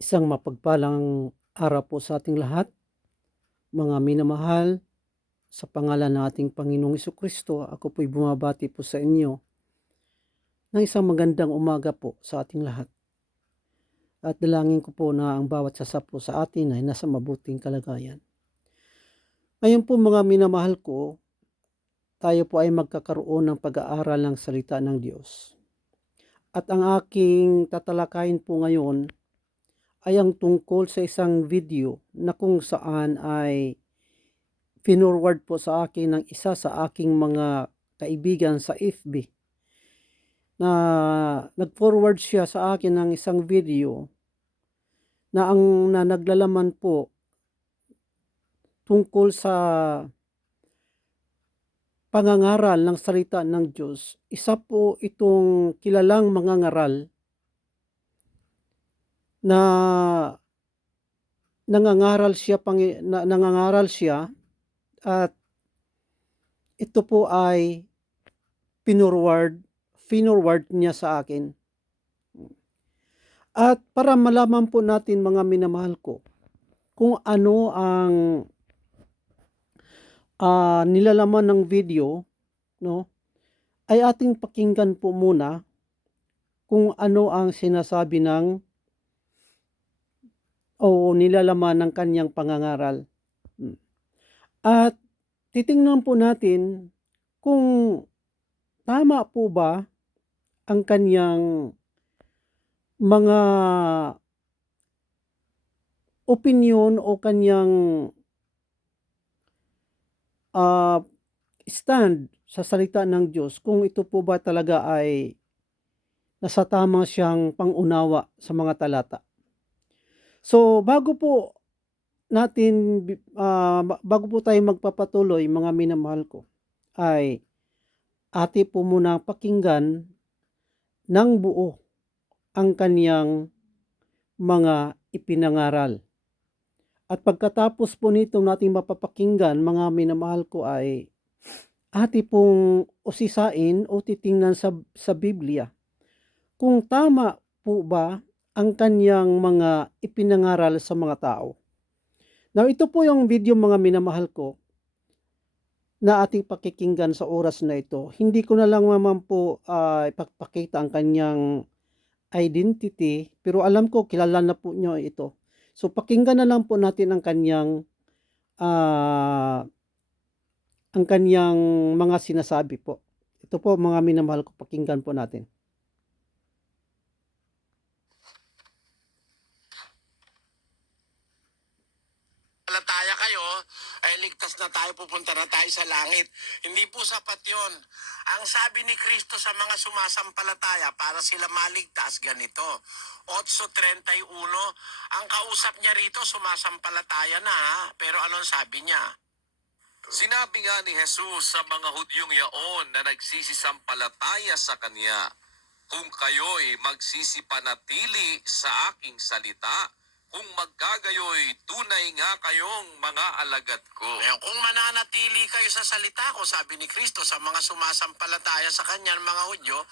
Isang mapagpalang araw po sa ating lahat, mga minamahal, sa pangalan ng ating Panginoong Kristo, ako po'y bumabati po sa inyo ng isang magandang umaga po sa ating lahat. At dalangin ko po na ang bawat sasa po sa atin ay nasa mabuting kalagayan. Ngayon po mga minamahal ko, tayo po ay magkakaroon ng pag-aaral ng salita ng Diyos. At ang aking tatalakayin po ngayon ay ang tungkol sa isang video na kung saan ay finorward po sa akin ng isa sa aking mga kaibigan sa FB na nag-forward siya sa akin ng isang video na naglalaman po tungkol sa pangangaral ng salita ng Diyos. Isa po itong kilalang mangangaral na nangangaral siya at ito po ay finorward niya sa akin. At para malaman po natin mga minamahal ko, kung ano ang nilalaman ng video, no, ay ating pakinggan po muna kung ano ang sinasabi o nilalaman ng kanyang pangangaral. At titingnan po natin kung tama po ba ang kanyang mga opinyon o kanyang stand sa salita ng Diyos, kung ito po ba talaga ay nasa tama siyang pangunawa sa mga talata. So bago po tayo magpapatuloy mga minamahal ko, ay ati po muna pakinggan ng buo ang kaniyang mga ipinangaral. At pagkatapos po nito nating mapapakinggan mga minamahal ko, ay ati pong usisain o titingnan sa Biblia kung tama po ba ang kanyang mga ipinangaral sa mga tao. Now, ito po yung video mga minamahal ko na ating pakikinggan sa oras na ito. Hindi ko na lang naman po ipapakita ang kanyang identity, pero alam ko kilala na po nyo ito. So pakinggan na lang po natin ang kanyang mga sinasabi po. Ito po mga minamahal ko, pakinggan po natin. Palataya kayo, ay ligtas na tayo, pupunta na tayo sa langit. Hindi po sapat yon. Ang sabi ni Kristo sa mga sumasampalataya para sila maligtas, ganito. 8:31, ang kausap niya rito, sumasampalataya na, pero anong sabi niya? Sinabi nga ni Jesus sa mga Hudyong yaon na nagsisisampalataya sa Kanya, kung kayo'y magsisipanatili sa aking salita, kung magkagayoy, tunay nga kayong mga alagad ko. Kung mananatili kayo sa salita ko, sabi ni Kristo sa mga sumasampalataya sa Kanya, mga Hudyo,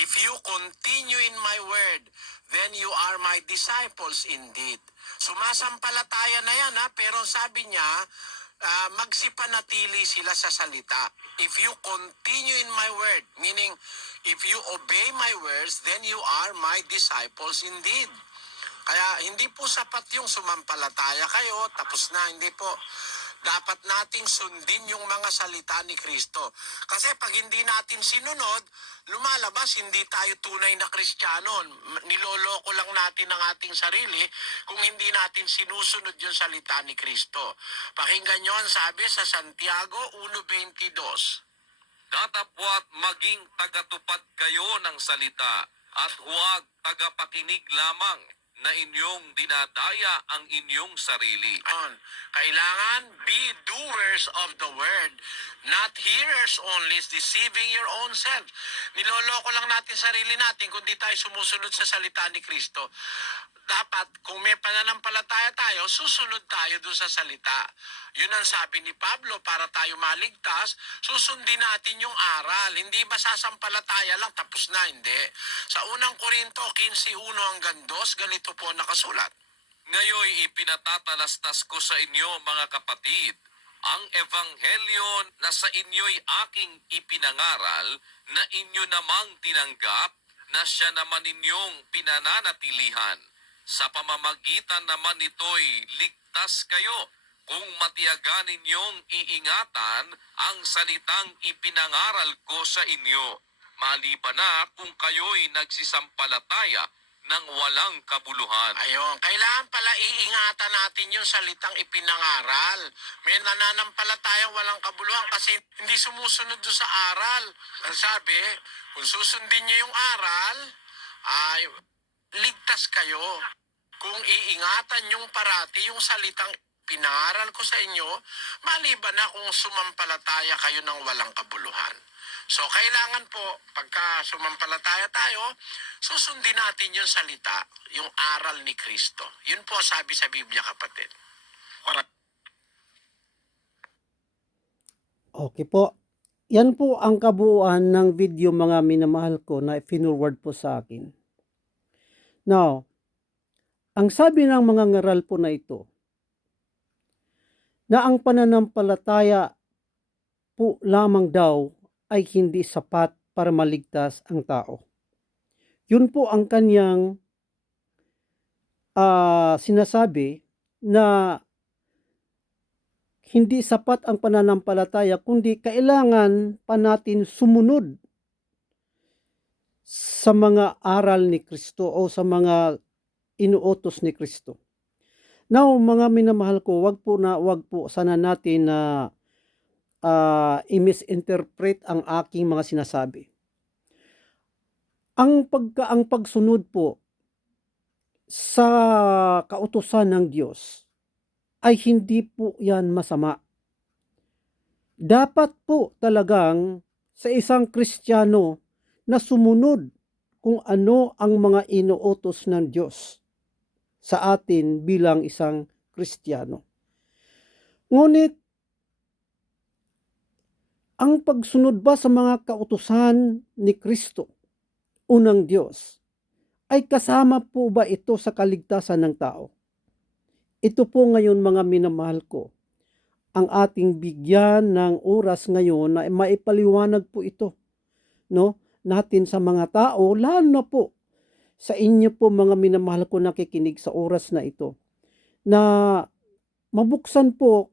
if you continue in my word, then you are my disciples indeed. Sumasampalataya na yan, pero sabi niya, magsipanatili sila sa salita. If you continue in my word, meaning if you obey my words, then you are my disciples indeed. Kaya hindi po sapat yung sumampalataya kayo, tapos na, hindi po. Dapat nating sundin yung mga salita ni Kristo. Kasi pag hindi natin sinunod, lumalabas hindi tayo tunay na Kristiyano. Niloloko lang natin ang ating sarili kung hindi natin sinusunod yung salita ni Kristo. Pakinggan nyo ang sabi sa Santiago 1:22. Datapwat maging tagatupad kayo ng salita at huwag tagapakinig lamang na inyong dinadaya ang inyong sarili. Kailangan be doers of the word, not hearers only, deceiving your own self. Niloloko lang natin sarili natin kung di tayo sumusunod sa salita ni Kristo. dapat kung may pananampalataya tayo, susunod tayo doon sa salita. Yun ang sabi ni Pablo, para tayo maligtas, susundin natin yung aral. Hindi ba sasampalataya lang, tapos na, hindi. Sa unang Korinto 15:1-2, ganito po nakasulat. Ngayoy ipinatatalastas ko sa inyo, mga kapatid, ang ebanghelyo na sa inyo'y aking ipinangaral, na inyo namang tinanggap, na siya naman inyong pinananatilihan. Sa pamamagitan naman nito'y ligtas kayo, kung matiyagan ninyong iingatan ang salitang ipinangaral ko sa inyo. Maliban na kung kayo'y nagsisampalataya ng walang kabuluhan. Ayun, kailangan pala iingatan natin yung salitang ipinangaral. May nananampalatayang walang kabuluhan kasi hindi sumusunod doon sa aral. Ang sabi, kung susundin niyo yung aral, ay ligtas kayo. Kung iingatan yung parati yung salitang pinangaral ko sa inyo, maliban na kung sumampalataya kayo ng walang kabuluhan. So, kailangan po, pagka sumampalataya tayo, susundin natin yung salita, yung aral ni Kristo. Yun po sabi sa Biblia, kapatid. Okay po. Yan po ang kabuuan ng video, mga minamahal ko, na finurward po sa akin. Now, ang sabi ng mga ngaral po na ito, na ang pananampalataya po lamang daw ay hindi sapat para maligtas ang tao. Yun po ang kanyang sinasabi, na hindi sapat ang pananampalataya, kundi kailangan pa natin sumunod sa mga aral ni Kristo o sa mga inuutos ni Kristo. Now, mga minamahal ko, wag po sana natin na i-misinterpret ang aking mga sinasabi. Ang pagsunod po sa kautusan ng Diyos ay hindi po yan masama. Dapat po talagang sa isang Kristiyano na sumunod kung ano ang mga inuutos ng Diyos sa atin bilang isang Kristiyano. Ngunit, ang pagsunod ba sa mga kautusan ni Kristo o ng Diyos, ay kasama po ba ito sa kaligtasan ng tao? Ito po ngayon, mga minamahal ko, ang ating bigyan ng oras ngayon na maipaliwanag po ito, no, natin sa mga tao, lalo na po sa inyo po, mga minamahal ko, nakikinig sa oras na ito, na mabuksan po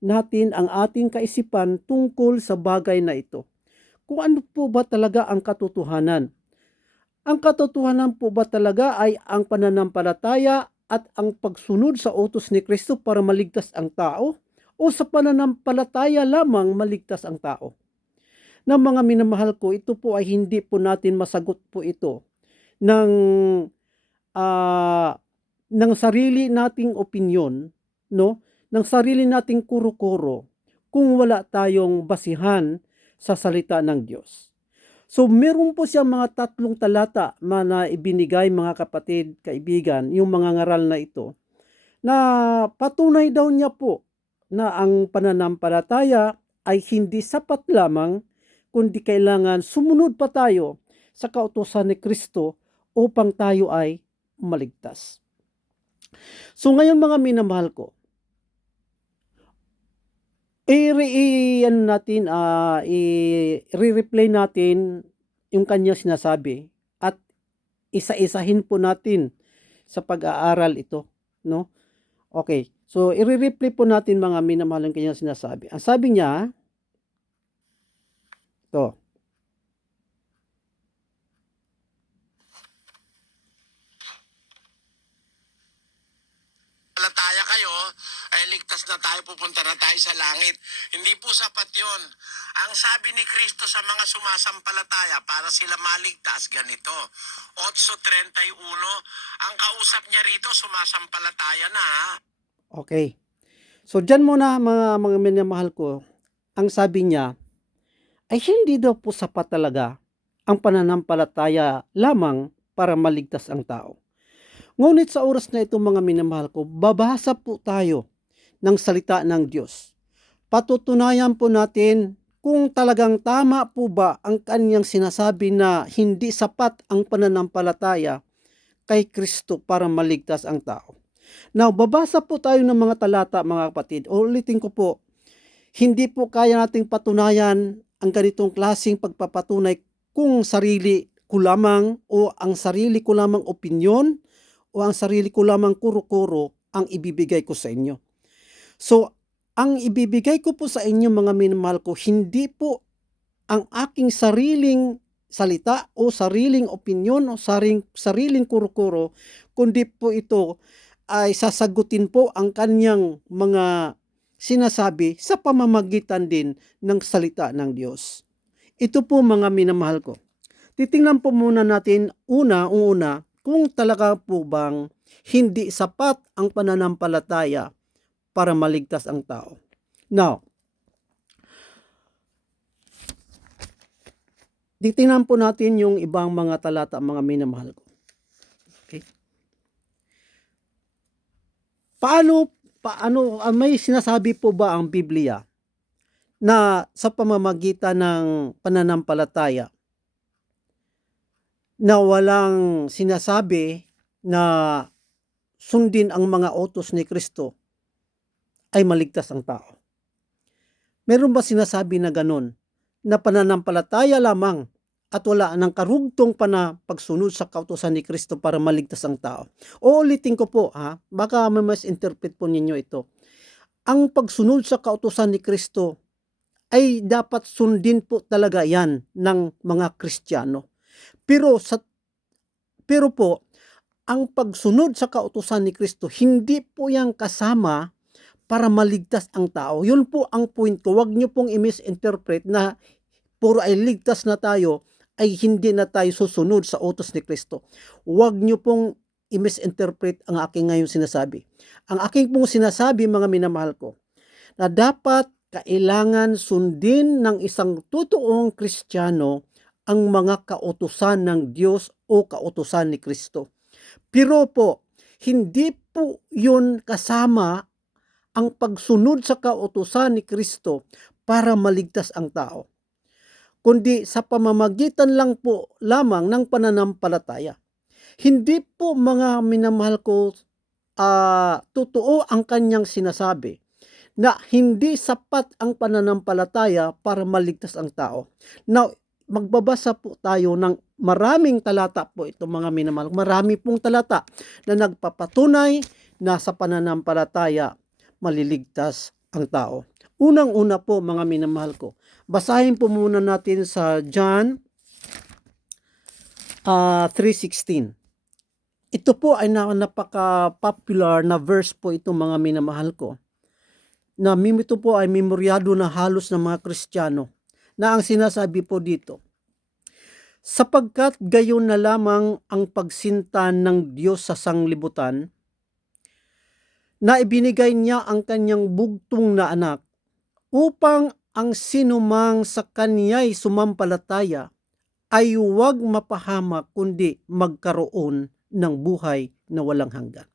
natin ang ating kaisipan tungkol sa bagay na ito. Kung ano po ba talaga ang katotohanan? Ang katotohanan po ba talaga ay ang pananampalataya at ang pagsunod sa utos ni Kristo para maligtas ang tao? O sa pananampalataya lamang maligtas ang tao? Na mga minamahal ko, ito po ay hindi po natin masagot po ito ng sarili nating opinyon, no? Ng sarili nating kuro-kuro, kung wala tayong basihan sa salita ng Diyos. So, meron po siya mga 3 talata na ibinigay, mga kapatid, kaibigan, yung mga ngaral na ito, na patunay daw niya po na ang pananampalataya ay hindi sapat lamang, kundi kailangan sumunod pa tayo sa kautusan ni Kristo upang tayo ay maligtas. So ngayon, mga minamahal ko, i-replay natin yung kanya sinasabi at isa-isahin po natin sa pag-aaral ito, no? Okay, so i-replay po natin, mga minamahal, yung kanya sinasabi. Ang sabi niya, to, Palataya kayo, ay ligtas na tayo, pupunta na tayo sa langit. Hindi po sapat yon. Ang sabi ni Kristo sa mga sumasampalataya para sila maligtas, ganito. 8:31, ang kausap niya rito, sumasampalataya na. okay. So dyan muna, mga minamahal ko, ang sabi niya, ay hindi daw po sapat talaga ang pananampalataya lamang para maligtas ang tao. Ngunit sa oras na ito mga minamahal ko, babasa po tayo ng salita ng Diyos. Patutunayan po natin kung talagang tama po ba ang kanyang sinasabi na hindi sapat ang pananampalataya kay Kristo para maligtas ang tao. Now, babasa po tayo ng mga talata mga kapatid. Ulitin ko po, hindi po kaya nating patunayan ang ganitong klaseng pagpapatunay kung sarili ko lamang o ang sarili ko lamang opinyon o ang sarili ko lamang kuro-kuro ang ibibigay ko sa inyo. So, ang ibibigay ko po sa inyo mga minamahal ko, hindi po ang aking sariling salita o sariling opinyon o sariling kuro-kuro, kundi po ito ay sasagutin po ang kanyang mga sinasabi sa pamamagitan din ng salita ng Diyos. Ito po mga minamahal ko. Titingnan po muna natin una kung talaga po bang hindi sapat ang pananampalataya para maligtas ang tao. Now, titingnan po natin yung ibang mga talata mga minamahal ko. Okay? Paano may sinasabi po ba ang Biblia na sa pamamagitan ng pananampalataya na walang sinasabi na sundin ang mga utos ni Kristo ay maligtas ang tao? Meron ba sinasabi na ganun? Na pananampalataya lamang at wala ng karugtong pagsunod sa kautusan ni Kristo para maligtas ang tao? Uulitin ko po baka misinterpret po ninyo ito. Ang pagsunod sa kautusan ni Kristo ay dapat sundin po talaga yan ng mga Kristiyano. Pero po, ang pagsunod sa kautusan ni Kristo, hindi po yan kasama para maligtas ang tao. Yun po ang point ko. Huwag nyo pong i-misinterpret na puro ay ligtas na tayo, ay hindi na tayo susunod sa utos ni Kristo. Huwag nyo pong i-misinterpret ang aking ngayon sinasabi. Ang aking pong sinasabi, mga minamahal ko, na dapat kailangan sundin ng isang totoong Kristiyano ang mga kautusan ng Diyos o kautusan ni Kristo. Pero po, hindi po yun kasama ang pagsunod sa kautusan ni Kristo para maligtas ang tao, kundi sa pamamagitan lang po lamang ng pananampalataya. Hindi po mga minamahal ko totoo ang kanyang sinasabi na hindi sapat ang pananampalataya para maligtas ang tao. Now, magbabasa po tayo ng maraming talata po ito mga minamahal. Marami pong talata na nagpapatunay na sa pananampalataya maliligtas ang tao. Unang-una po mga minamahal ko, basahin po muna natin sa John 3:16. Ito po ay napaka-popular na verse po ito mga minamahal ko. Ito po ay memoryado na halos ng mga Kristiyano na ang sinasabi po dito, sapagkat gayon na lamang ang pagsinta ng Diyos sa sanglibutan, na ibinigay niya ang kanyang bugtong na anak upang ang sinumang sa kanya'y sumampalataya ay huwag mapahamak kundi magkaroon ng buhay na walang hanggan.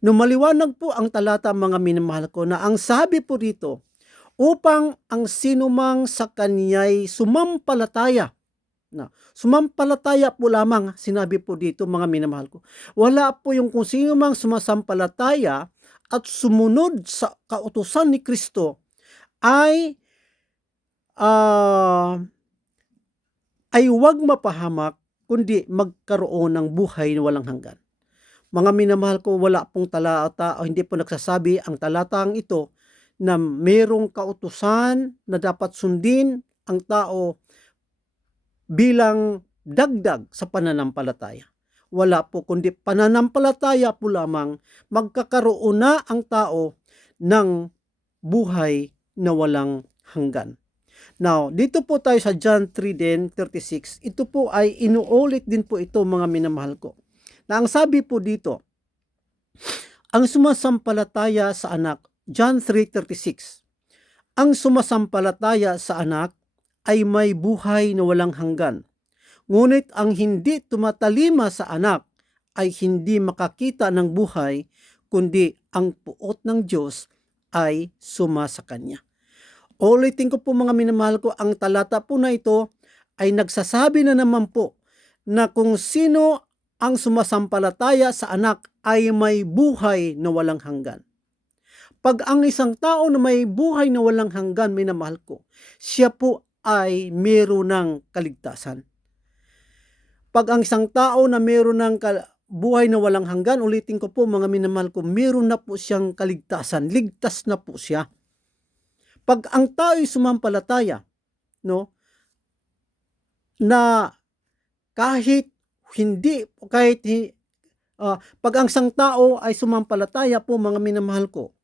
Maliwanag po ang talata mga minamahal ko na ang sabi po dito, upang ang sinumang sa kanya'y sumampalataya. Sumampalataya po lamang sinabi po dito mga minamahal ko. Wala po yung kung sino mang sumasampalataya at sumunod sa kautusan ni Kristo ay huwag mapahamak kundi magkaroon ng buhay na walang hanggan. Mga minamahal ko, wala pong talata o hindi po nagsasabi ang talatang ito na mayroong kautusan na dapat sundin ang tao bilang dagdag sa pananampalataya. Wala po, kundi pananampalataya po lamang magkakaroon na ang tao ng buhay na walang hanggan. Now, dito po tayo sa John 3:36. Ito po ay inuulit din po ito mga minamahal ko. Na ang sabi po dito, ang sumasampalataya sa anak, John 3:36, ang sumasampalataya sa anak ay may buhay na walang hanggan. Ngunit ang hindi tumatalima sa anak ay hindi makakita ng buhay, kundi ang puot ng Diyos ay sumasa kanya. Ulitin ko po mga minamahal ko, ang talata po na ito ay nagsasabi na naman po na kung sino ang sumasampalataya sa anak ay may buhay na walang hanggan. Pag ang isang tao na may buhay na walang hanggan, minamahal ko, siya po ay meron ng kaligtasan. Pag ang isang tao na meron ng buhay na walang hanggan, ulitin ko po mga minamahal ko, meron na po siyang kaligtasan, ligtas na po siya. Pag ang tao ay sumampalataya, no, na kahit pag ang isang tao ay sumampalataya po mga minamahal ko,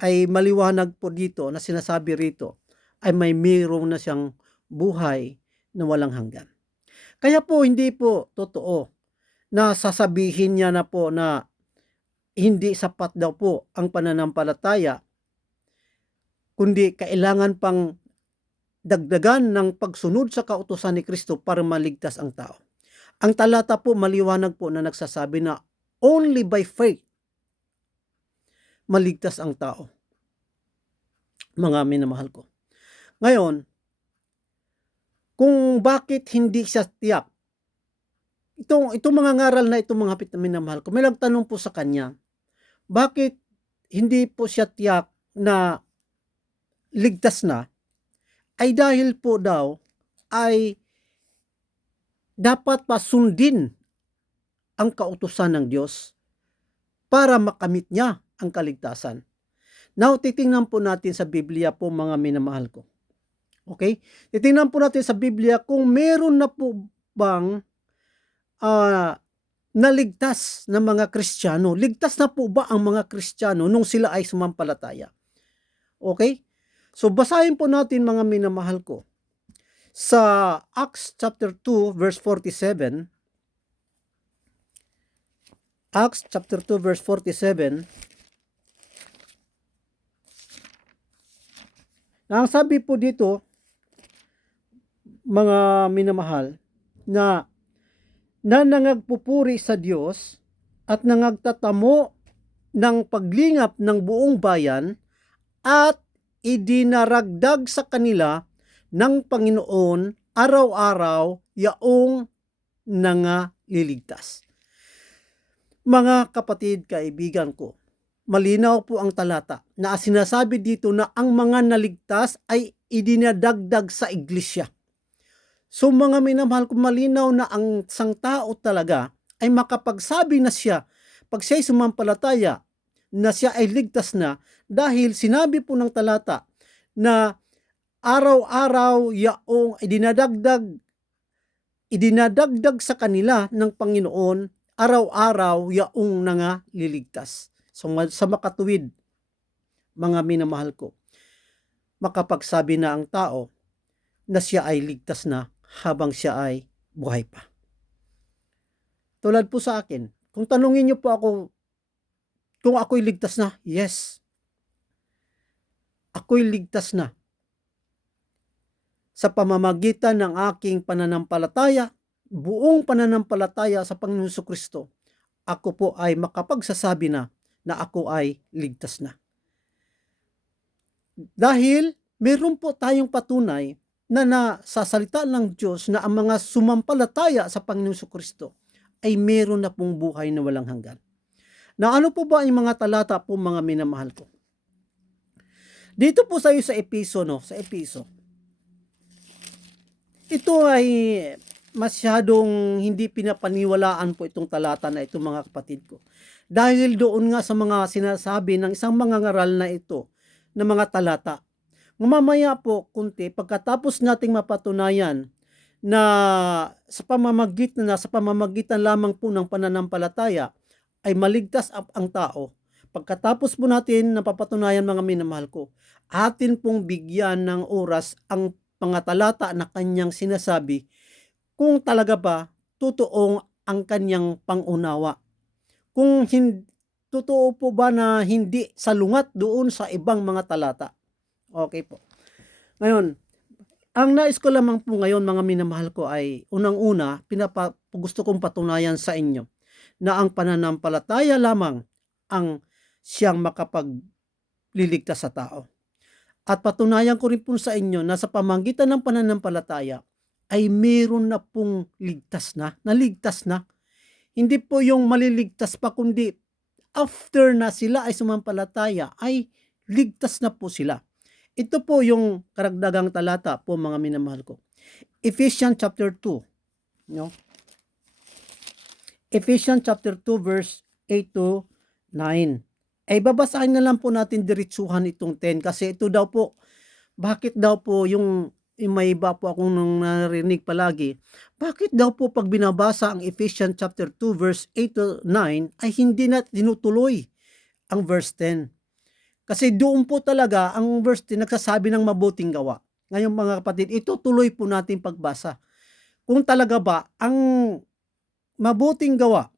ay maliwanag po dito na sinasabi rito, ay may meron na siyang buhay na walang hanggan. Kaya po hindi po totoo na sasabihin niya na po na hindi sapat daw po ang pananampalataya, kundi kailangan pang dagdagan ng pagsunod sa kautusan ni Kristo para maligtas ang tao. Ang talata po maliwanag po na nagsasabi na only by faith maligtas ang tao. Mga minamahal ko. Ngayon, kung bakit hindi siya tiyak, itong mga ngaral na itong mga hapit na minamahal ko, may nagtanong po sa kanya, bakit hindi po siya tiyak na ligtas na, ay dahil po daw ay dapat pa sundin ang kautusan ng Diyos para makamit niya ang kaligtasan. Now, titingnan po natin sa Biblia po mga minamahal ko. Okay? Titingnan po natin sa Biblia kung meron na po bang naligtas na mga Kristiyano. Ligtas na po ba ang mga Kristiyano nung sila ay sumampalataya? Okay? So, basahin po natin mga minamahal ko. Sa Acts chapter 2 verse 47, Acts chapter 2 verse 47, ang sabi po dito, mga minamahal, na nangagpupuri sa Diyos at nangagtatamo ng paglingap ng buong bayan at idinaragdag sa kanila ng Panginoon araw-araw yaong nangaliligtas. Mga kapatid, kaibigan ko, malinaw po ang talata na sinasabi dito na ang mga naligtas ay idinadagdag sa iglesia. So mga minamahal ko, malinaw na ang isang tao talaga ay makapagsabi na siya, pag siya ay sumampalataya, na siya ay ligtas na dahil sinabi po ng talata na araw-araw yaong idinadagdag sa kanila ng Panginoon araw-araw yaong nangaliligtas. So sa makatuwid, mga minamahal ko, makapagsabi na ang tao na siya ay ligtas na habang siya ay buhay pa. Tulad po sa akin, kung tanungin niyo po ako kung ako'y ligtas na, yes. Ako'y ligtas na. Sa pamamagitan ng aking pananampalataya, buong pananampalataya sa Panginoon Jesucristo, ako po ay makapagsasabi na ako ay ligtas na. Dahil meron po tayong patunay na sa salita ng Diyos na ang mga sumampalataya sa Panginoon Jesucristo ay meron na pong buhay na walang hanggan. Na ano po ba ang mga talata po mga minamahal ko? Dito po sa Episo, sa Episo. Ito ay masyadong hindi pinapaniwalaan po itong talata na ito mga kapatid ko. Dahil doon nga sa mga sinasabi ng isang mga ngaral na ito, na mga talata. Mamaya po kunti, pagkatapos nating mapatunayan na sa pamamagitan lamang po ng pananampalataya ay maligtas ang tao. Pagkatapos po natin napapatunayan mga minamahal ko, atin pong bigyan ng oras ang mga talata na kanyang sinasabi kung talaga ba totoong ang kanyang pangunawa. Kung totoo po ba na hindi salungat doon sa ibang mga talata. Okay po. Ngayon, ang nais ko lamang po ngayon mga minamahal ko ay unang-una, gusto kong patunayan sa inyo na ang pananampalataya lamang ang siyang makapagliligtas sa tao. At patunayan ko rin po sa inyo na sa pamamagitan ng pananampalataya ay meron na pong naligtas na. Hindi po yung maliligtas pa, kundi after na sila ay sumampalataya ay ligtas na po sila. Ito po yung karagdagang talata po mga minamahal ko. Ephesians chapter 2. No? Ephesians chapter 2 verse 8 to 9. Ay babasahin na lang po natin diretsuhan itong 10 kasi ito daw po, bakit daw po yung may iba po akong narinig palagi, bakit daw po pag binabasa ang Ephesians chapter 2 verse 8 to 9 ay hindi na tinutuloy ang verse 10. Kasi doon po talaga ang verse 10 nagsasabi ng mabuting gawa. Ngayon mga kapatid, ito tuloy po natin pagbasa. Kung talaga ba ang mabuting gawa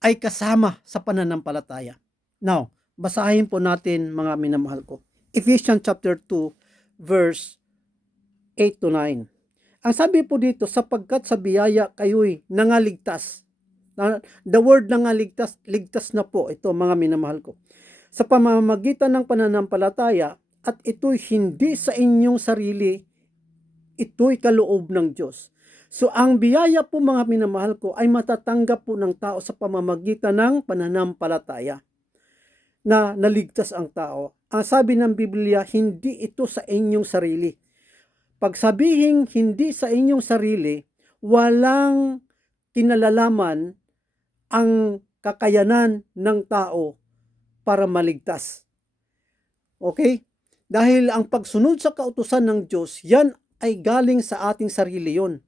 ay kasama sa pananampalataya. Now, basahin po natin mga minamahal ko. Ephesians chapter 2 verse 8 to 9. Ang sabi po dito, sapagkat sa biyaya kayo'y nangaligtas. The word nangaligtas, ligtas na po ito mga minamahal ko. Sa pamamagitan ng pananampalataya, at ito'y hindi sa inyong sarili, ito'y kaloob ng Diyos. So ang biyaya po mga minamahal ko ay matatanggap po ng tao sa pamamagitan ng pananampalataya na naligtas ang tao. Ang sabi ng Biblia, hindi ito sa inyong sarili. Pag sabihing hindi sa inyong sarili, walang kinalalaman ang kakayanan ng tao para maligtas. Okay? Dahil ang pagsunod sa kautusan ng Diyos, yan ay galing sa ating sarili yon.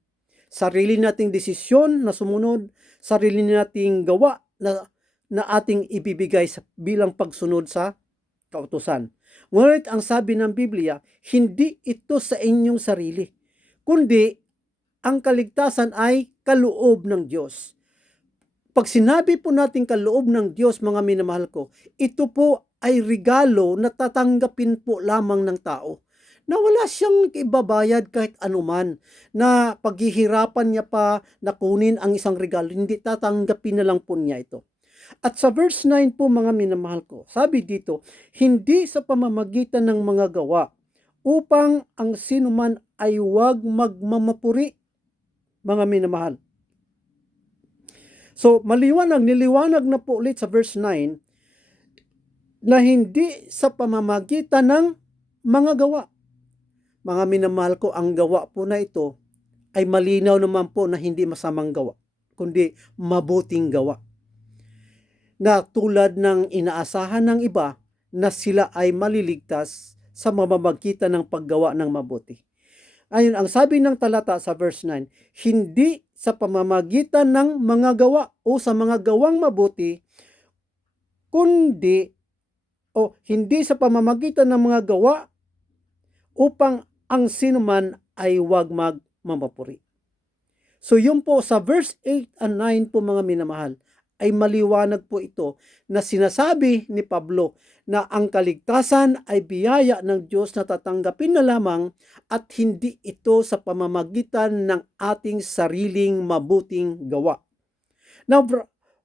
Sarili nating desisyon na sumunod, sarili nating gawa na ating ibibigay bilang pagsunod sa kautusan. Ngunit ang sabi ng Biblia, hindi ito sa inyong sarili, kundi ang kaligtasan ay kaloob ng Diyos. Pag sinabi po natin kaloob ng Diyos, mga minamahal ko, ito po ay regalo na tatanggapin po lamang ng tao. Na wala siyang ibabayad kahit anuman, na paghihirapan niya pa na kunin ang isang regalo, hindi tatanggapin na lang po niya ito. At sa verse 9 po mga minamahal ko, sabi dito, hindi sa pamamagitan ng mga gawa, upang ang sinuman ay huwag magmamapuri, mga minamahal. So niliwanag na po ulit sa verse 9, na hindi sa pamamagitan ng mga gawa. Mga minamahal ko, ang gawa po na ito ay malinaw naman po na hindi masamang gawa, kundi mabuting gawa. Na tulad ng inaasahan ng iba na sila ay maliligtas sa mamamagitan ng paggawa ng mabuti. Ayun, ang sabi ng talata sa verse 9, hindi sa pamamagitan ng mga gawa o sa mga gawang mabuti, kundi hindi sa pamamagitan ng mga gawa upang ang sinuman ay huwag magmamapuri. So yun po sa verse 8 and 9 po mga minamahal, ay maliwanag po ito na sinasabi ni Pablo na ang kaligtasan ay biyaya ng Diyos na tatanggapin na lamang at hindi ito sa pamamagitan ng ating sariling mabuting gawa. Now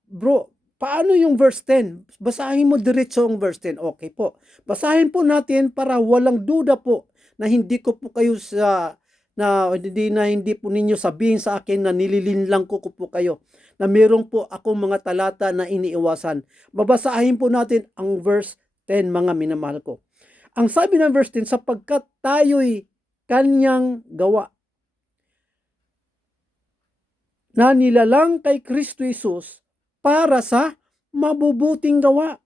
bro, paano yung verse 10? Basahin mo diretso ang verse 10. Okay po. Basahin po natin para walang duda po na hindi ko po kayo hindi po ninyo sabihin sa akin na nililinlang ko po kayo. Na meron po akong mga talata na iniiwasan. Babasahin po natin ang verse 10 mga minamahal ko. Ang sabi ng verse 10, sapagkat tayo'y kanyang gawa na nilalang kay Kristo Jesus para sa mabubuting gawa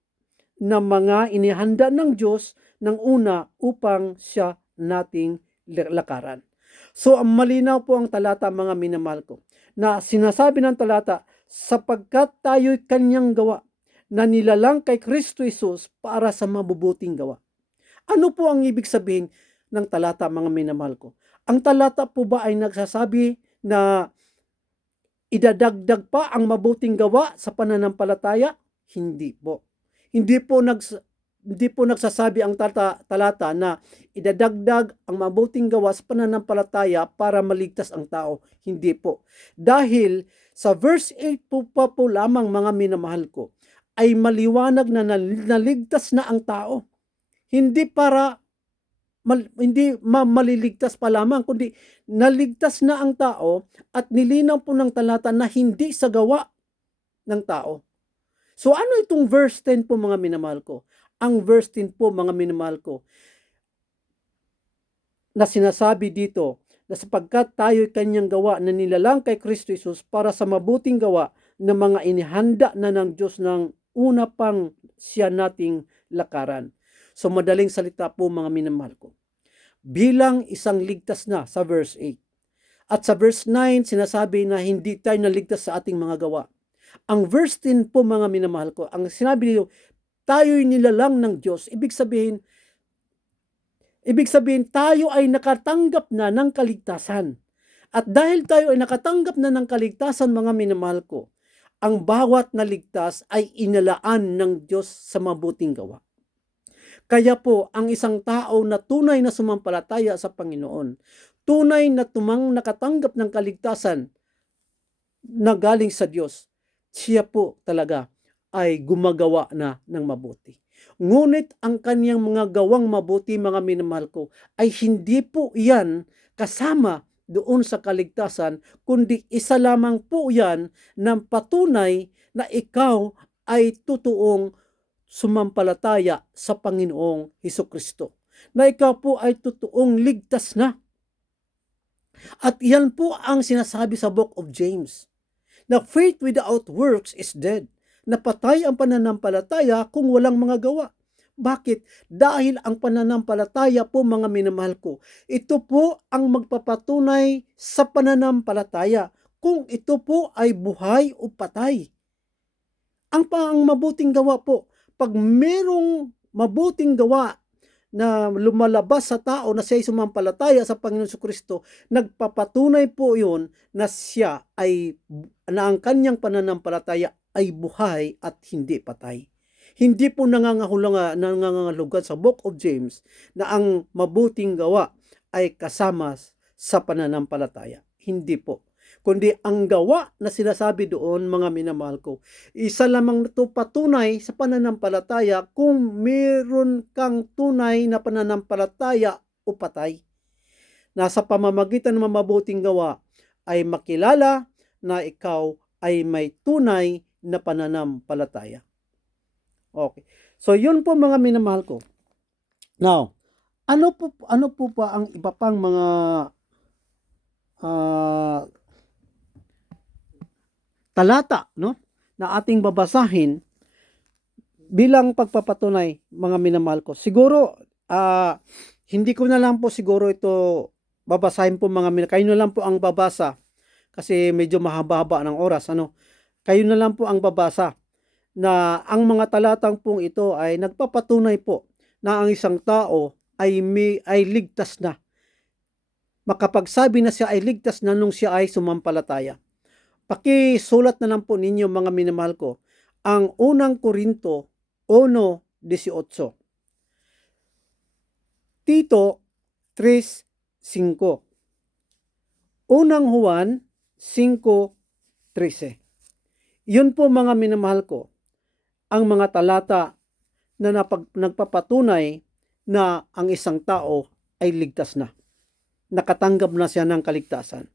na mga inihanda ng Diyos ng una upang siya nating lakaran. So, ang malinaw po ang talata mga minamahal ko, na sinasabi ng talata, sapagkat tayo'y kanyang gawa, na nilalang kay Kristo Jesus para sa mabubuting gawa. Ano po ang ibig sabihin ng talata mga minamahal ko? Ang talata po ba ay nagsasabi na idadagdag pa ang mabuting gawa sa pananampalataya? Hindi po. Hindi po nagsasabi ang talata na idadagdag ang mabuting gawa sa pananampalataya para maligtas ang tao. Hindi po. Dahil Sa verse 8 po lamang mga minamahal ko, ay maliwanag na naligtas na ang tao. Hindi para maliligtas pa lamang, kundi naligtas na ang tao at nilinaw po ng talata na hindi sa gawa ng tao. So ano itong verse 10 po mga minamahal ko? Ang verse 10 po mga minamahal ko, na sinasabi dito na sapagkat tayo'y kanyang gawa na nilalang kay Kristo Jesus para sa mabuting gawa na mga inihanda na ng Diyos ng una pang siya nating lakaran. So madaling salita po mga minamahal ko, bilang isang ligtas na sa verse 8. At sa verse 9, sinasabi na hindi tayo naligtas sa ating mga gawa. Ang verse 10 po mga minamahal ko, ang sinabi dito, tayo'y nilalang ng Diyos. Ibig sabihin tayo ay nakatanggap na ng kaligtasan. At dahil tayo ay nakatanggap na ng kaligtasan mga minamahal ko, ang bawat naligtas ay inalaan ng Diyos sa mabuting gawa. Kaya po, ang isang tao na tunay na sumampalataya sa Panginoon, tunay na nakatanggap ng kaligtasan na galing sa Diyos, siya po talaga ay gumagawa na ng mabuti. Ngunit ang kaniyang mga gawang mabuti, mga minamahal ko, ay hindi po yan kasama doon sa kaligtasan, kundi isa lamang po yan ng patunay na ikaw ay totoong sumampalataya sa Panginoong Hesukristo. Na ikaw po ay totoong ligtas na. At yan po ang sinasabi sa Book of James, na faith without works is dead. Napatay ang pananampalataya kung walang mga gawa. Bakit? Dahil ang pananampalataya po mga minamahal ko, ito po ang magpapatunay sa pananampalataya kung ito po ay buhay o patay. Ang mabuting gawa po, pag merong mabuting gawa na lumalabas sa tao na siya ay sumampalataya sa Panginoon Jesucristo, nagpapatunay po yun na siya ay, na ang kanyang pananampalataya ay buhay at hindi patay. Hindi po nangangahulugan sa Book of James na ang mabuting gawa ay kasama sa pananampalataya. Hindi po. Kundi ang gawa na sinasabi doon, mga minamahal ko, isa lamang ito patunay sa pananampalataya kung meron kang tunay na pananampalataya o patay. Nasa pamamagitan ng mabuting gawa ay makilala na ikaw ay may tunay na pananampalataya. Okay. So yun po mga minamahal ko. Now, ano po pa ang iba pang mga talata, no, na ating babasahin bilang pagpapatunay mga minamahal ko. Siguro hindi ko na lang po siguro ito babasahin po mga minamahal. Kayo na lang po ang babasa kasi medyo mahaba-haba ng oras, ano. Kayo na lang po ang babasa na ang mga talatang pong ito ay nagpapatunay po na ang isang tao ay ligtas na. Makapagsabi na siya ay ligtas na nung siya ay sumampalataya. Pakisulat na lang po ninyo mga minamahal ko ang unang Korinto 1:18. Tito 3:5. Unang Juan 5:13. Yun po mga minamahal ko ang mga talata na nagpapatunay na ang isang tao ay ligtas na. Nakatanggap na siya ng kaligtasan.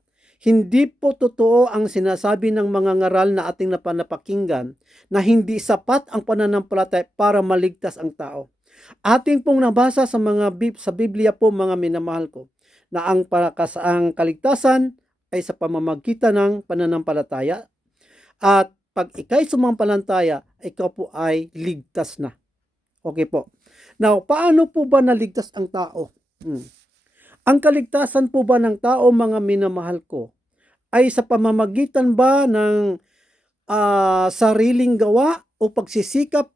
Hindi po totoo ang sinasabi ng mga ngaral na ating napakinggan na hindi sapat ang pananampalataya para maligtas ang tao. Ating pong nabasa sa Biblia po mga minamahal ko na ang kaligtasan ay sa pamamagitan ng pananampalataya at pag ikay sumampalataya, ikaw po ay ligtas na. Okay po. Now, paano po ba naligtas ang tao? Ang kaligtasan po ba ng tao, mga minamahal ko, ay sa pamamagitan ba ng sariling gawa o pagsisikap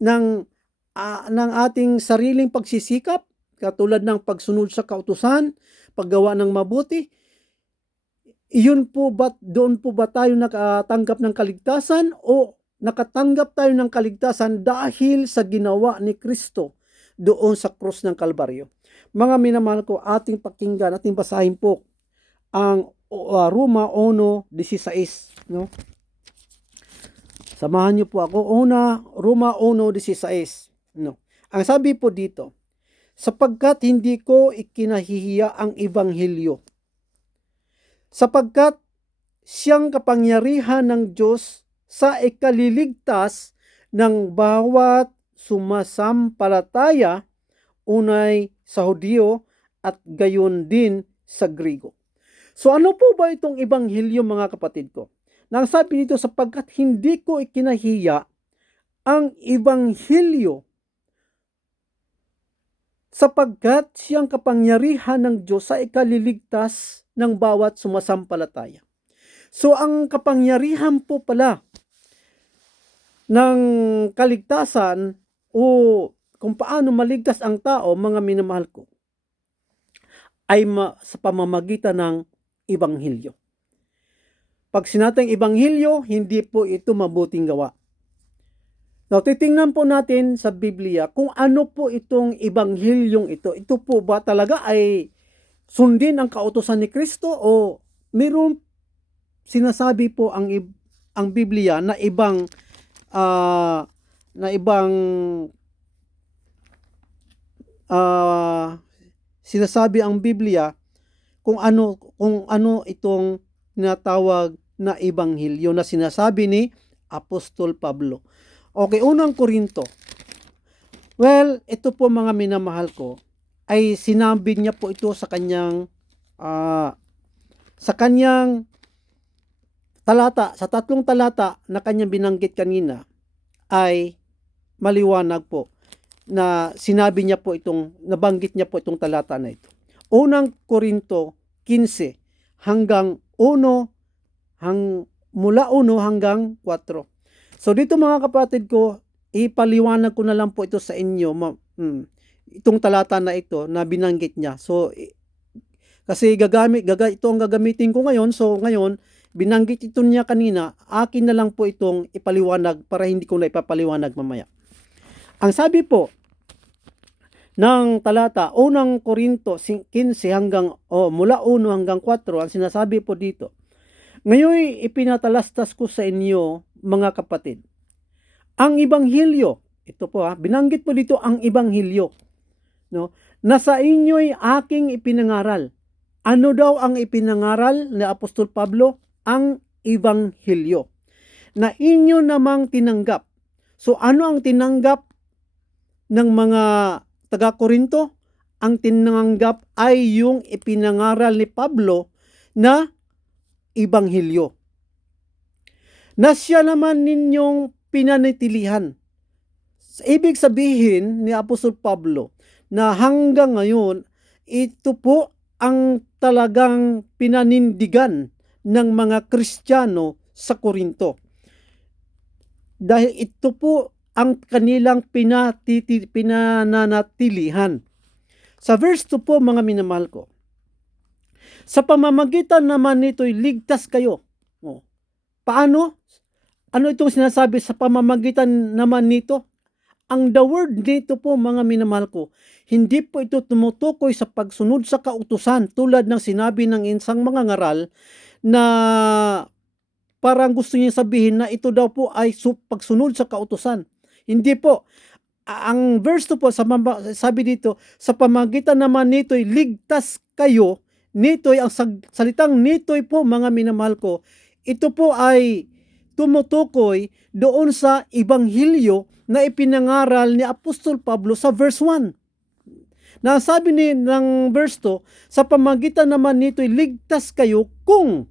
ng ating sariling pagsisikap, katulad ng pagsunod sa kautusan, paggawa ng mabuti? Doon po ba tayo nakatanggap ng kaligtasan o nakatanggap tayo ng kaligtasan dahil sa ginawa ni Kristo doon sa krus ng Kalbaryo? Mga minamahal ko, ating pakinggan, ating basahin po ang Roma 1:16, no? Samahan niyo po ako. Roma 1:16, no? Ang sabi po dito, sapagkat hindi ko ikinahihiya ang ebanghelyo, sapagkat siyang kapangyarihan ng Diyos sa ikaliligtas ng bawat sumasampalataya, unay sa Hudyo at gayon din sa Grigo. So ano po ba itong ebanghelyo, mga kapatid ko? Nang sabi nito, sapagkat hindi ko ikinahiya ang ebanghelyo, sapagkat siyang kapangyarihan ng Diyos sa ikaliligtas ng bawat sumasampalataya. So ang kapangyarihan po pala ng kaligtasan o kung paano maligtas ang tao, mga minamahal ko, ay sa pamamagitan ng ebanghelyo. Pag sinatang ebanghelyo, hindi po ito mabuting gawa. Now, titingnan po natin sa Biblia kung ano po itong ebanghelyong ito. Ito po ba talaga ay sundin ang kautusan ni Kristo o mayroon sinasabi po ang Biblia na ibang sinasabi ang Biblia kung ano itong tinatawag na ebanghelyo na sinasabi ni Apostol Pablo. Okay, unang Korinto. Well, ito po, mga minamahal ko, ay sinabi niya po ito sa kanyang talata, sa 3 talata na kanyang binanggit kanina, ay maliwanag po na sinabi niya po nabanggit niya po itong talata na ito. Unang Korinto 15 hanggang 1, mula 1 hanggang 4. So dito, mga kapatid ko, ipaliwanag ko na lang po ito sa inyo, itong talata na ito na binanggit niya. So kasi ito ang gagamitin ko ngayon. So ngayon, binanggit ito niya kanina, akin na lang po itong ipaliwanag para hindi ko na ipapaliwanag mamaya. Ang sabi po ng talata, unang Korinto 15 mula 1 hanggang 4, ang sinasabi po dito, ngayon ipinatalastas ko sa inyo, mga kapatid, ang ebanghelyo, ito po binanggit po dito ang ebanghelyo, no, na sa inyo'y aking ipinangaral. Ano daw ang ipinangaral ni Apostol Pablo? Ang ebanghelyo na inyo namang tinanggap. So ano ang tinanggap ng mga taga-Korinto? Ang tinanggap ay yung ipinangaral ni Pablo na ebanghelyo, na siya naman ninyong pinanitilihan. Ibig sabihin ni Apostol Pablo na hanggang ngayon, ito po ang talagang pinanindigan ng mga Kristiyano sa Korinto. Dahil ito po ang kanilang pinananatilihan. Sa verse 2 po, mga minamahal ko, sa pamamagitan naman nito'y ligtas kayo. Paano? Ano itong sinasabi sa pamamagitan naman nito? Ang the word dito po, mga minamahal ko, hindi po ito tumutukoy sa pagsunod sa kautusan tulad ng sinabi ng isang mga ngaral na parang gusto niya sabihin na ito daw po ay pagsunod sa kautusan. Hindi po. Ang verse 2 po, sabi dito, sa pamamagitan naman nito'y ligtas kayo. Nito'y, ang salitang nito'y po, mga minamahal ko, ito po ay tumutukoy doon sa ebanghelyo na ipinangaral ni Apostol Pablo sa verse 1. Na sabi ng verse 2, sa pamamagitan naman nito'y ligtas kayo kung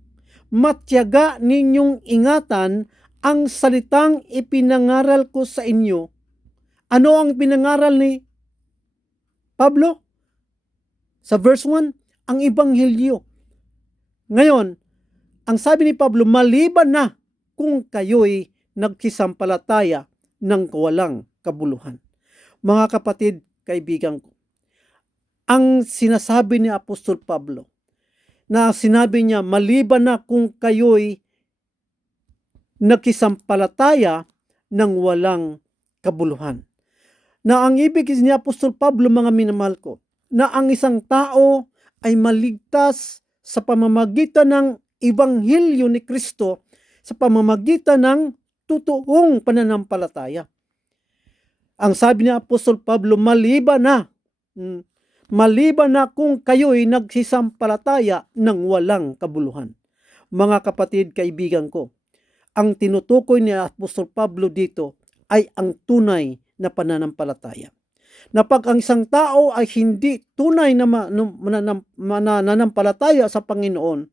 matyaga ninyong ingatan ang salitang ipinangaral ko sa inyo. Ano ang pinangaral ni Pablo? Sa verse 1, ang ebanghelyo. Ngayon, ang sabi ni Pablo, maliban na kung kayo'y nagkisampalataya ng walang kabuluhan. Mga kapatid, kaibigan ko, ang sinasabi ni Apostol Pablo, na sinabi niya, maliban na kung kayo'y nagkisampalataya ng walang kabuluhan. Na ang ibig ni Apostol Pablo, mga minamahal ko, na ang isang tao ay maligtas sa pamamagitan ng Ebanghelyo ni Kristo, sa pamamagitan ng totoong pananampalataya. Ang sabi ni Apostol Pablo, maliban na kung kayo'y nagsisampalataya ng walang kabuluhan. Mga kapatid, kaibigan ko, ang tinutukoy ni Apostol Pablo dito ay ang tunay na pananampalataya. Na pag ang isang tao ay hindi tunay na mananampalataya sa Panginoon,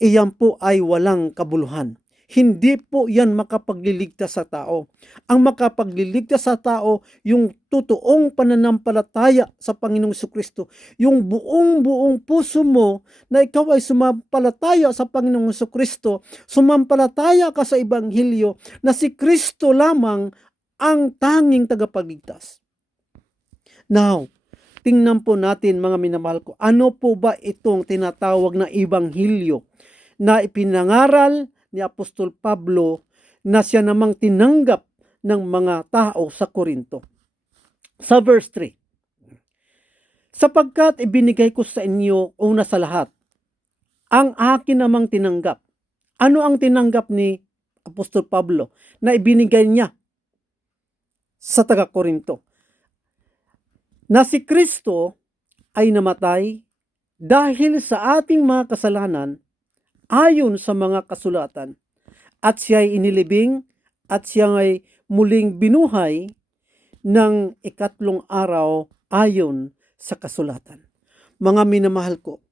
iyan po ay walang kabuluhan. Hindi po yan makapagliligtas sa tao. Ang makapagliligtas sa tao, yung totoong pananampalataya sa Panginoong Jesucristo. Yung buong puso mo na ikaw ay sumampalataya sa Panginoong Jesucristo, sumampalataya ka sa Ebanghelyo na si Kristo lamang ang tanging tagapagligtas. Now, tingnan po natin mga minamahal ko, ano po ba itong tinatawag na Ebanghelyo na ipinangaral ni Apostol Pablo na siya namang tinanggap ng mga tao sa Korinto? Sa verse 3, sapagkat ibinigay ko sa inyo una sa lahat ang akin namang tinanggap. Ano ang tinanggap ni Apostol Pablo na ibinigay niya sa taga-Korinto? Na si Kristo ay namatay dahil sa ating mga kasalanan ayon sa mga kasulatan, at siya ay inilibing at siya ay muling binuhay ng ikatlong araw ayon sa kasulatan. Mga minamahal ko,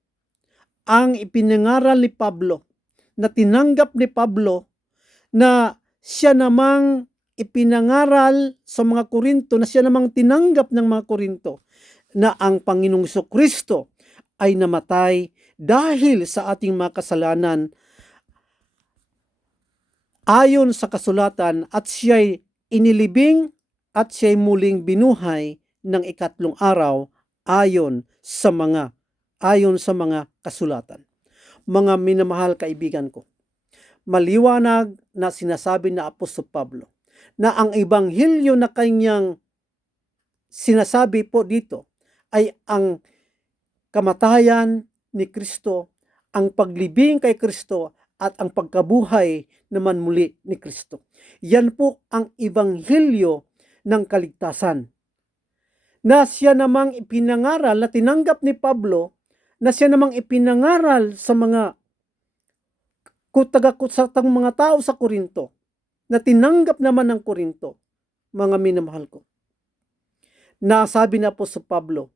ang ipinangaral ni Pablo, na tinanggap ni Pablo, na siya namang ipinangaral sa mga Korinto, na siya namang tinanggap ng mga Korinto, na ang Panginoong Jesucristo ay namatay dahil sa ating mga kasalanan ayon sa kasulatan, at siya'y inilibing at siya'y muling binuhay ng ikatlong araw ayon sa mga kasulatan. Mga minamahal kaibigan ko, maliwanag na sinasabi na Apostol Pablo na ang Ebanghelyo na kanyang sinasabi po dito ay ang kamatayan ni Kristo, ang paglibing kay Kristo, at ang pagkabuhay naman muli ni Kristo. Yan po ang Ebanghelyo ng kaligtasan, na siya namang ipinangaral, na tinanggap ni Pablo, na siya namang ipinangaral sa mga mga tao sa Korinto, na tinanggap naman ng Korinto. Mga minamahal ko, na sabi na po sa Pablo,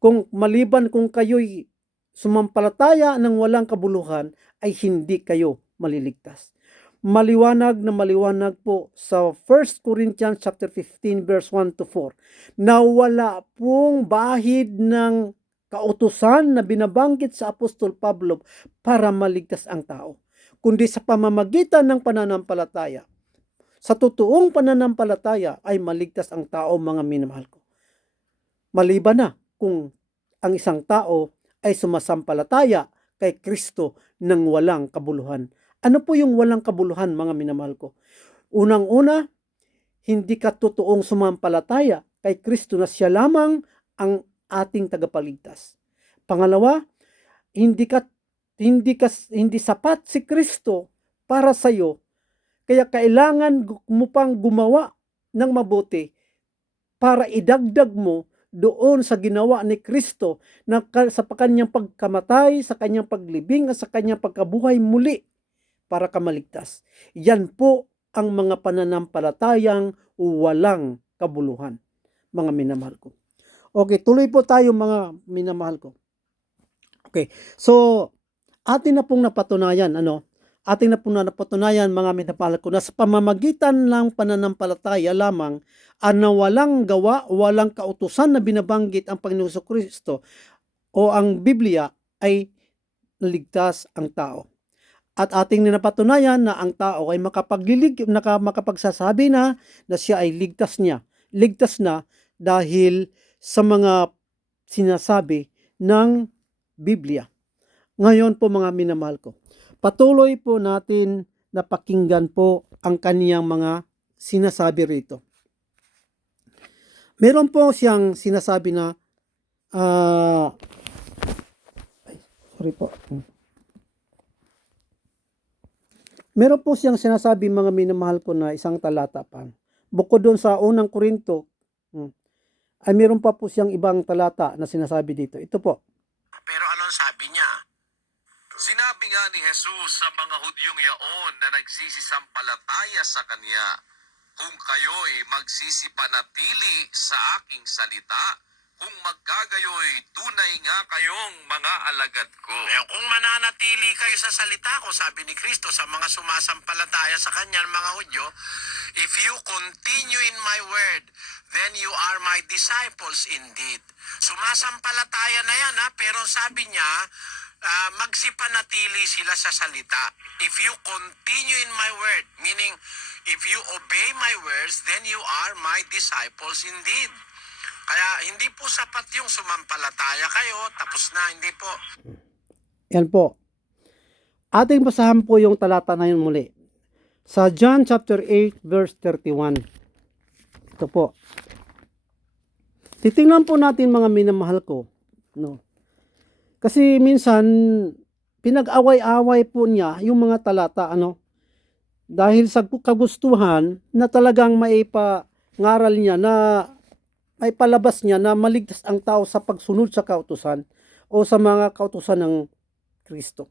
kung maliban kung kayo'y sumampalataya ng walang kabuluhan, ay hindi kayo maliligtas. Maliwanag po sa 1 Corinthians chapter 15 verse 1 to 4 na wala pong bahid ng kautusan na binabanggit sa Apostol Pablo para maligtas ang tao, kundi sa pamamagitan ng pananampalataya. Sa totoong pananampalataya ay maligtas ang tao, mga minamahal ko. Maliban na kung ang isang tao ay sumasampalataya kay Kristo ng walang kabuluhan. Ano po yung walang kabuluhan, mga minamahal ko? Unang-una, hindi ka totoong sumampalataya kay Kristo na siya lamang ang ating tagapagligtas. Pangalawa, hindi sapat si Kristo para sa iyo, kaya kailangan mo pang gumawa ng mabuti para idagdag mo doon sa ginawa ni Kristo na sa kanyang pagkamatay, sa kanyang paglibing, at sa kanyang pagkabuhay muli para kamaligtas. Yan po ang mga pananampalatayang walang kabuluhan, mga minamahal ko. Okay, tuloy po tayo, mga minamahal ko. Okay, so atin na pong napatunayan, mga minamahal ko, na sa pamamagitan ng pananampalataya lamang na walang gawa, walang kautusan na binabanggit ang Panginoong Jesucristo o ang Biblia, ay naligtas ang tao. At ating napatunayan na ang tao ay makapagsasabi na siya ay ligtas na dahil sa mga sinasabi ng Biblia. Ngayon po, mga minamahal ko, patuloy po natin na pakinggan po ang kaniyang mga sinasabi rito. Meron po siyang sinasabi na ah, sorry po. Meron po siyang sinasabi, mga minamahal ko, na isang talata pa. Bukod doon sa unang Korinto, ay meron pa po siyang ibang talata na sinasabi dito. Ito po. Pero anong sabi niya? Sinabi nga ni Jesus sa mga Hudyong yaon na nagsisisampalataya sa Kanya, kung kayo'y magsisipanatili sa aking salita, kung magkagayoy, tunay nga kayong mga alagad ko. Ngayon, kung mananatili kayo sa salita ko, sabi ni Kristo sa mga sumasampalataya sa Kanya, mga Hudyo, if you continue in my word, then you are my disciples indeed. Sumasampalataya na yan, pero sabi niya, magsipanatili sila sa salita. If you continue in my word, meaning, if you obey my words, then you are my disciples indeed. Kaya hindi po sapat yung sumampalataya kayo, tapos na, hindi po. Yan po. Ating basahan po yung talata na yun muli. Sa John chapter 8 verse 31. Ito po. Titingnan po natin, mga minamahal ko, no? Kasi minsan pinag-away-away po niya yung mga talata, dahil sa kagustuhan na talagang maipangaral niya, na ay palabas niya na maligtas ang tao sa pagsunod sa kautusan o sa mga kautusan ng Kristo.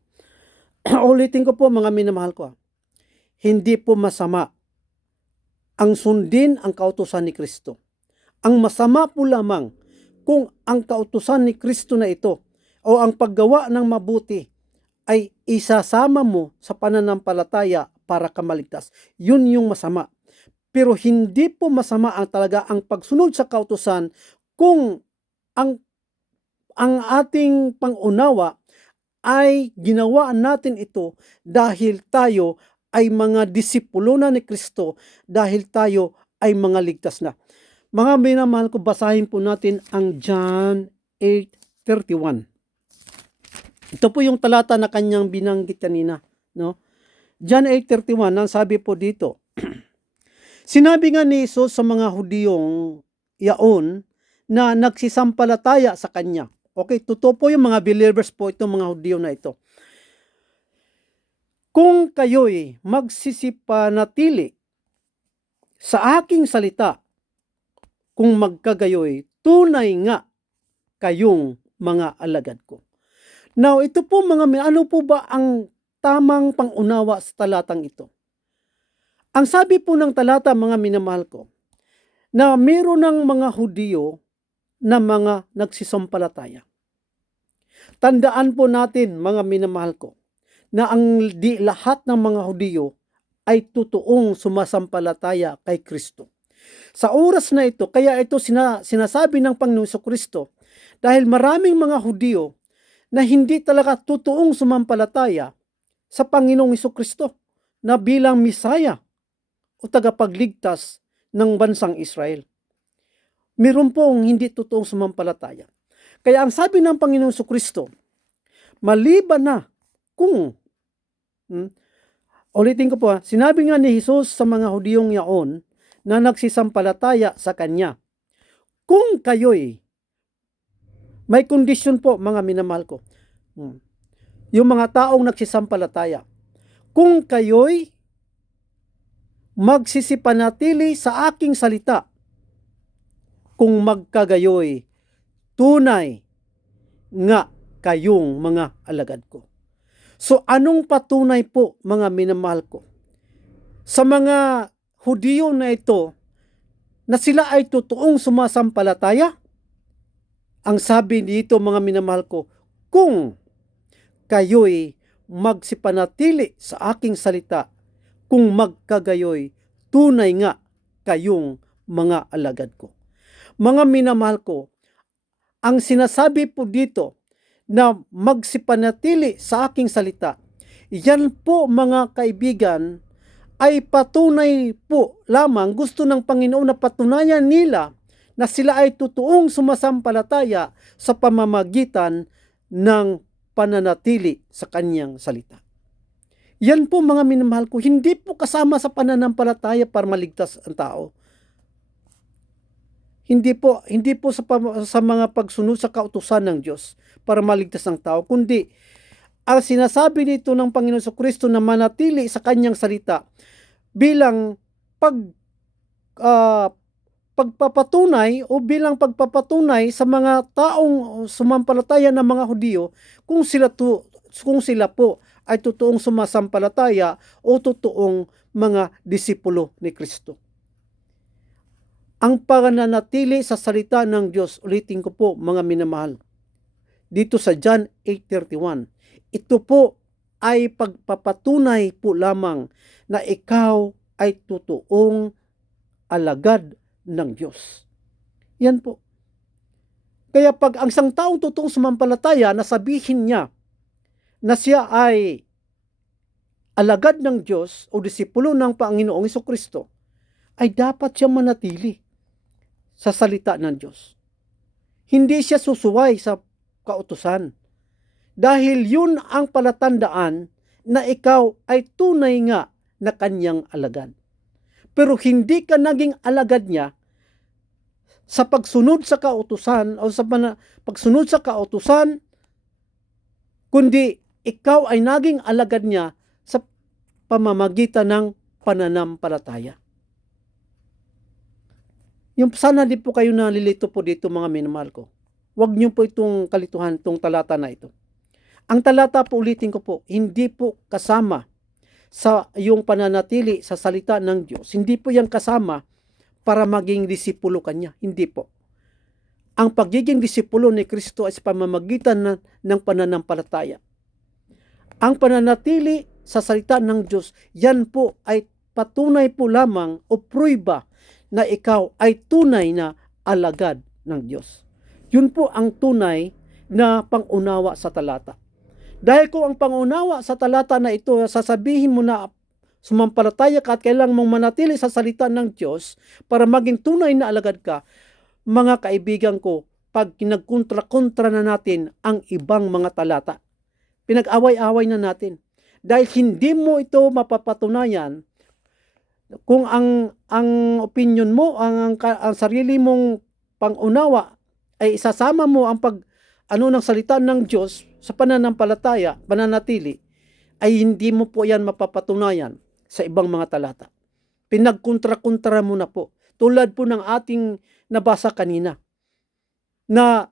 Ulitin ko po, mga minamahal ko, hindi po masama ang sundin ang kautusan ni Kristo. Ang masama po lamang kung ang kautusan ni Kristo na ito o ang paggawa ng mabuti ay isasama mo sa pananampalataya para ka maligtas. Yun yung masama. Pero hindi po masama ang pagsunod sa kautusan kung ang ating pangunawa ay ginawa natin ito dahil tayo ay mga disipulo na ni Kristo, dahil tayo ay mga ligtas na. Mga minamahal ko, basahin po natin ang John 8:31. Ito po yung talata na kanyang binanggit kanina, no? John 8:31, ang sabi po dito, sinabi nga ni Jesus sa mga Hudiyong yaon na nagsisampalataya sa Kanya. Okay, totoo po yung mga believers po, itong mga Hudiyo na ito. Kung kayo'y magsisipanatili sa aking salita, kung magkagayoy, tunay nga kayong mga alagad ko. Now, ito po, ano po ba ang tamang pangunawa sa talatang ito? Ang sabi po ng talata, mga minamahal ko, na meron ng mga Hudiyo na mga nagsisampalataya. Tandaan po natin, mga minamahal ko, na ang di lahat ng mga Hudiyo ay totoong sumasampalataya kay Kristo. Sa oras na ito, kaya ito sinasabi ng Panginoon Kristo, dahil maraming mga Hudiyo na hindi talaga totoong sumampalataya sa Panginoong Kristo na bilang Misaya o tagapagligtas ng bansang Israel. Meron pong hindi totoong sumampalataya. Kaya ang sabi ng Panginoong Kristo, maliban na kung, ulitin ko po, sinabi nga ni Jesus sa mga Hudiyong yaon na nagsisampalataya sa Kanya, kung kayo'y, may kondisyon po, mga minamahal ko, yung mga taong nagsisampalataya, kung kayo'y magsisipanatili sa aking salita, kung magkagayoy, tunay nga kayong mga alagad ko. So, anong patunay po, mga minamahal ko, sa mga Hudiyo na ito, na sila ay totoong sumasampalataya? Ang sabi dito, mga minamahal ko, kung kayo'y magsipanatili sa aking salita, kung magkagayoy, tunay nga kayong mga alagad ko. Mga minamahal ko, ang sinasabi po dito na magsipanatili sa aking salita, yan po, mga kaibigan, ay patunay po lamang, gusto ng Panginoon na patunayan nila na sila ay totoong sumasampalataya sa pamamagitan ng pananatili sa Kanyang salita. Yan po, mga minamahal ko, hindi po kasama sa pananampalataya para maligtas ang tao. Hindi po sa mga pagsunod sa kautusan ng Diyos para maligtas ang tao, kundi ang sinasabi dito ng Panginoon Kristo na manatili sa kanyang salita bilang ah, pagpapatunay o bilang pagpapatunay sa mga taong sumampalataya ng mga Hudyo kung sila po ay totoong sumasampalataya o totoong mga disipulo ni Kristo. Ang pananatili sa salita ng Diyos, ulitin ko po mga minamahal, dito sa John 8:31, ito po ay pagpapatunay po lamang na ikaw ay totoong alagad ng Diyos. Yan po. Kaya pag ang isang taong totoong sumampalataya, nasabihin niya na siya ay alagad ng Diyos o disipulo ng Panginoong Jesucristo, ay dapat siya manatili sa salita ng Diyos. Hindi siya susuway sa kautusan. Dahil yun ang palatandaan na ikaw ay tunay nga na kanyang alagad. Pero hindi ka naging alagad niya sa pagsunod sa kautusan o sa pagsunod sa kautusan, kundi ikaw ay naging alagad niya sa pamamagitan ng pananampalataya. Yung sana di po kayo nalilito po dito mga minamahal ko. Huwag niyo po itong kalituhan, itong talata na ito. Ang talata po, ulitin ko po, hindi po kasama sa yung pananatili sa salita ng Diyos. Hindi po yan kasama para maging disipulo kanya. Hindi po. Ang pagiging disipulo ni Kristo ay sa pamamagitan ng pananampalataya. Ang pananatili sa salita ng Diyos, yan po ay patunay po lamang o pruiba na ikaw ay tunay na alagad ng Diyos. Yun po ang tunay na pangunawa sa talata. Dahil kung ang pangunawa sa talata na ito, sasabihin mo na sumampalataya ka at kailangan mong manatili sa salita ng Diyos para maging tunay na alagad ka, mga kaibigan ko, pag kinagkontra-kontra na natin ang ibang mga talata, pinag-away-away na natin. Dahil hindi mo ito mapapatunayan kung ang opinion mo, ang sarili mong pangunawa ay isasama mo ang ng salita ng Diyos sa pananampalataya, pananatili, ay hindi mo po yan mapapatunayan sa ibang mga talata. Pinagkontra-kontra mo na po. Tulad po ng ating nabasa kanina, na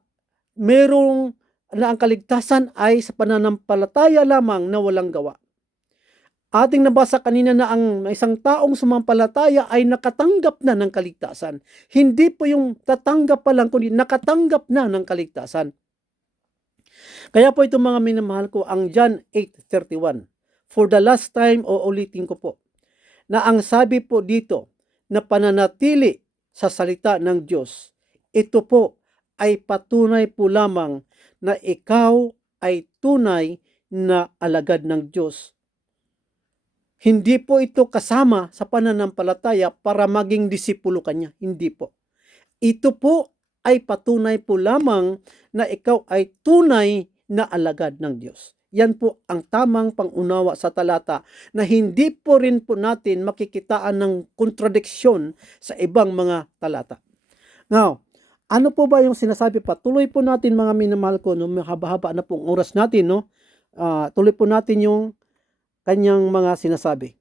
merong na ang kaligtasan ay sa pananampalataya lamang na walang gawa. Ating nabasa kanina na ang isang taong sumampalataya ay nakatanggap na ng kaligtasan. Hindi po yung tatanggap pa lang, kundi nakatanggap na ng kaligtasan. Kaya po itong mga minamahal ko, ang John 8:31, for the last time, o ulitin ko po, na ang sabi po dito na pananatili sa salita ng Diyos, ito po ay patunay po lamang na ikaw ay tunay na alagad ng Diyos. Hindi po ito kasama sa pananampalataya para maging disipulo kanya. Hindi po. Ito po ay patunay po lamang na ikaw ay tunay na alagad ng Diyos. Yan po ang tamang pangunawa sa talata na hindi po rin po natin makikitaan ng kontradiksyon sa ibang mga talata. Now, ano po ba yung sinasabi pa? Tuloy po natin mga minamahal ko, no? Haba-haba na pong oras natin, no? Tuloy po natin yung kanyang mga sinasabi.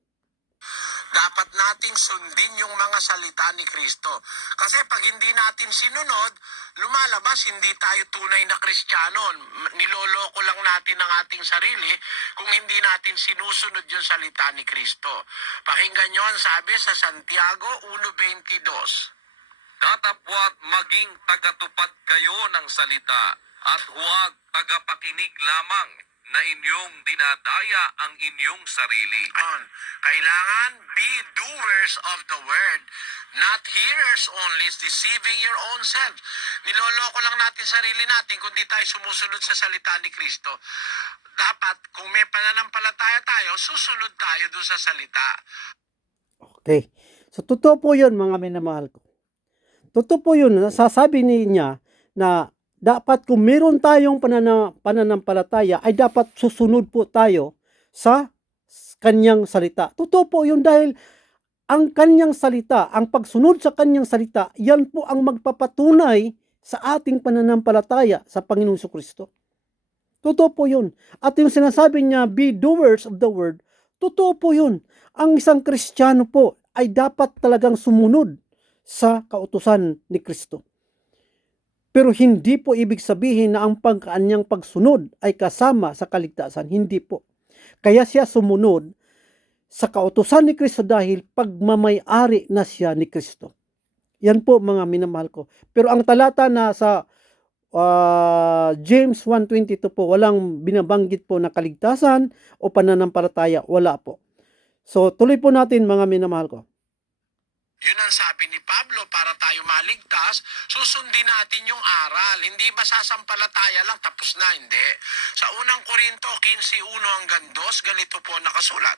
Dapat nating sundin yung mga salita ni Kristo. Kasi pag hindi natin sinunod, lumalabas hindi tayo tunay na Kristiyano. Niloloko lang natin ang ating sarili kung hindi natin sinusunod yung salita ni Kristo. Pakinggan nyo ang sabi sa Santiago 1:22. Datapwat maging tagatupad kayo ng salita at huwag tagapakinig lamang na inyong dinadaya ang inyong sarili. Kailangan be doers of the word, not hearers only, deceiving your own self. Niloloko lang natin sarili natin kung di tayo sumusunod sa salita ni Kristo. Dapat, kung may pananampalataya tayo, susunod tayo doon sa salita. Okay. So, totoo po yun, mga minamahal ko. Totoo po yun. Sasabi niya na dapat kung meron tayong pananampalataya ay dapat susunod po tayo sa kanyang salita. Totoo po yun dahil ang kanyang salita, ang pagsunod sa kanyang salita, yan po ang magpapatunay sa ating pananampalataya sa Panginoong Jesucristo. Totoo po yun. At yung sinasabi niya, be doers of the word, totoo po yun. Ang isang Kristiyano po ay dapat talagang sumunod sa kautusan ni Kristo. Pero hindi po ibig sabihin na ang kanyang pagsunod ay kasama sa kaligtasan. Hindi po. Kaya siya sumunod sa kautusan ni Kristo dahil pagmamay-ari na siya ni Kristo. Yan po mga minamahal ko. Pero ang talata na sa James 1:22 po, walang binabanggit po na kaligtasan o pananampalataya. Wala po. So tuloy po natin mga minamahal ko. Yun ang sabi ni Pablo, para tayo maligtas, susundin natin yung aral. Hindi masasampalataya lang, tapos na, hindi. Sa unang Korinto 15:1-2, ganito po nakasulat.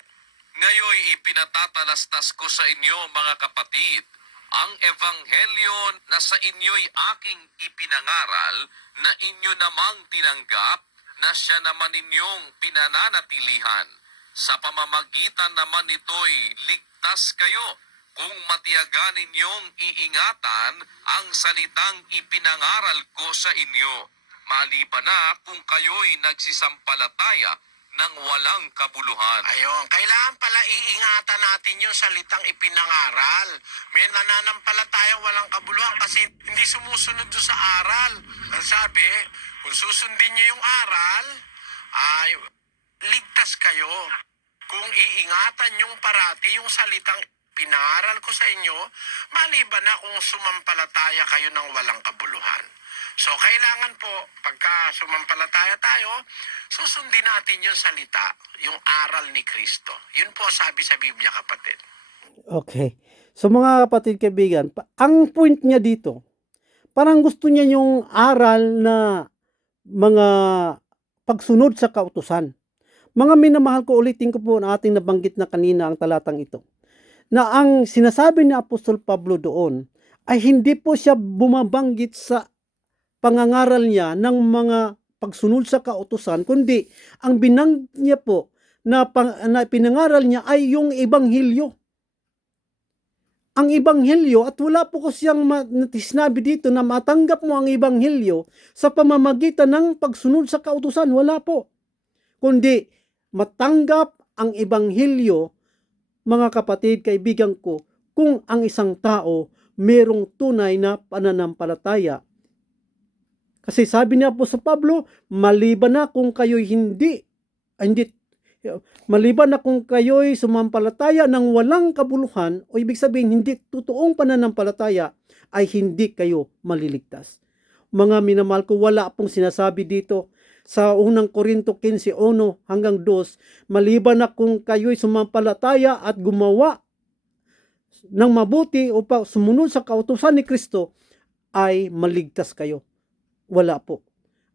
Ngayoy ipinatatalastas ko sa inyo mga kapatid, ang ebanghelyo na sa inyo'y aking ipinangaral, na inyo namang tinanggap, na siya naman inyong pinananatilihan. Sa pamamagitan naman nito'y ligtas kayo, kung matiyagan ninyong iingatan ang salitang ipinangaral ko sa inyo. Maliban na kung kayo'y nagsisampalataya ng walang kabuluhan. Ayun, kailangan pala iingatan natin yung salitang ipinangaral. May nananampalatayang walang kabuluhan kasi hindi sumusunod doon sa aral. Ang sabi, kung susundin niyo yung aral, ay ligtas kayo. Kung iingatan yung parati yung salitang pinangaral ko sa inyo, maliban na kung sumampalataya kayo ng walang kabuluhan. So, kailangan po, pagka sumampalataya tayo, susundin natin yung salita, yung aral ni Kristo. Yun po sabi sa Biblia, kapatid. Okay. So mga kapatid kaibigan, ang point niya dito, parang gusto niya yung aral na mga pagsunod sa kautusan. Mga minamahal ko, ulitin ko po na ating nabanggit na kanina ang talatang ito, na ang sinasabi ni Apostol Pablo doon ay hindi po siya bumabanggit sa pangangaral niya ng mga pagsunod sa kautusan, kundi ang binanggit niya po na pinangaral niya ay yung ebanghelyo. Ang ebanghelyo, at wala po ko siyang sinabi dito na matanggap mo ang ebanghelyo sa pamamagitan ng pagsunod sa kautusan. Wala po. Kundi matanggap ang ebanghelyo, mga kapatid, kaibigan ko, kung ang isang tao merong tunay na pananampalataya. Kasi sabi niya po sa Pablo, maliban na kung kayo'y maliban na kung kayo'y sumampalataya ng walang kabuluhan, o ibig sabihin hindi totoong pananampalataya, ay hindi kayo maliligtas. Mga minamahal ko, wala pong sinasabi dito sa unang Korinto 15:1-2, maliban na kung kayo'y sumampalataya at gumawa ng mabuti o sumunod sa kautusan ni Kristo, ay maligtas kayo. Wala po.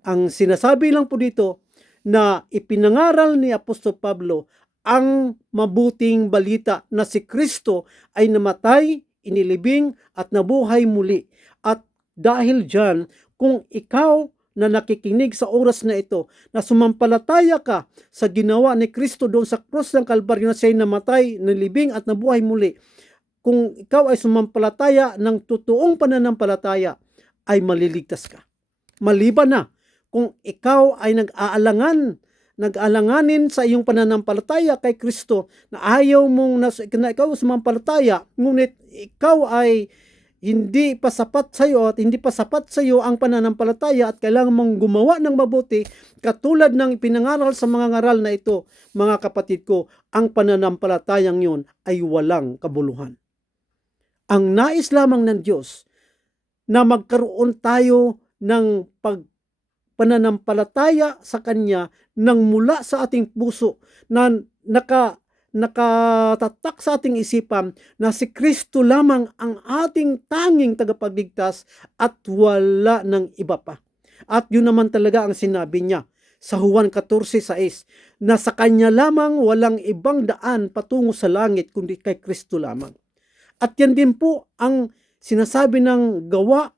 Ang sinasabi lang po dito na ipinangaral ni Apostol Pablo ang mabuting balita na si Kristo ay namatay, inilibing at nabuhay muli. At dahil dyan, kung ikaw na nakikinig sa oras na ito, na sumampalataya ka sa ginawa ni Kristo doon sa krus ng Kalbaryo na siya'y namatay, nilibing at nabuhay muli, kung ikaw ay sumampalataya ng totoong pananampalataya, ay maliligtas ka. Maliban na kung ikaw ay nag-aalanganin sa iyong pananampalataya kay Kristo, na ayaw mong na ikaw sumampalataya, ngunit ikaw ay hindi pa sapat sa iyo at hindi pa sapat sa iyo ang pananampalataya at kailangan mong gumawa ng mabuti katulad ng ipinangaral sa mga ngaral na ito, mga kapatid ko, ang pananampalatayang yun ay walang kabuluhan. Ang nais lamang ng Diyos na magkaroon tayo ng pananampalataya sa Kanya nang mula sa ating puso, na nakatatak sa ating isipan na si Kristo lamang ang ating tanging tagapagligtas at wala ng iba pa. At yun naman talaga ang sinabi niya sa Juan 14:6, na sa Kanya lamang walang ibang daan patungo sa langit kundi kay Kristo lamang. At yan din po ang sinasabi ng gawa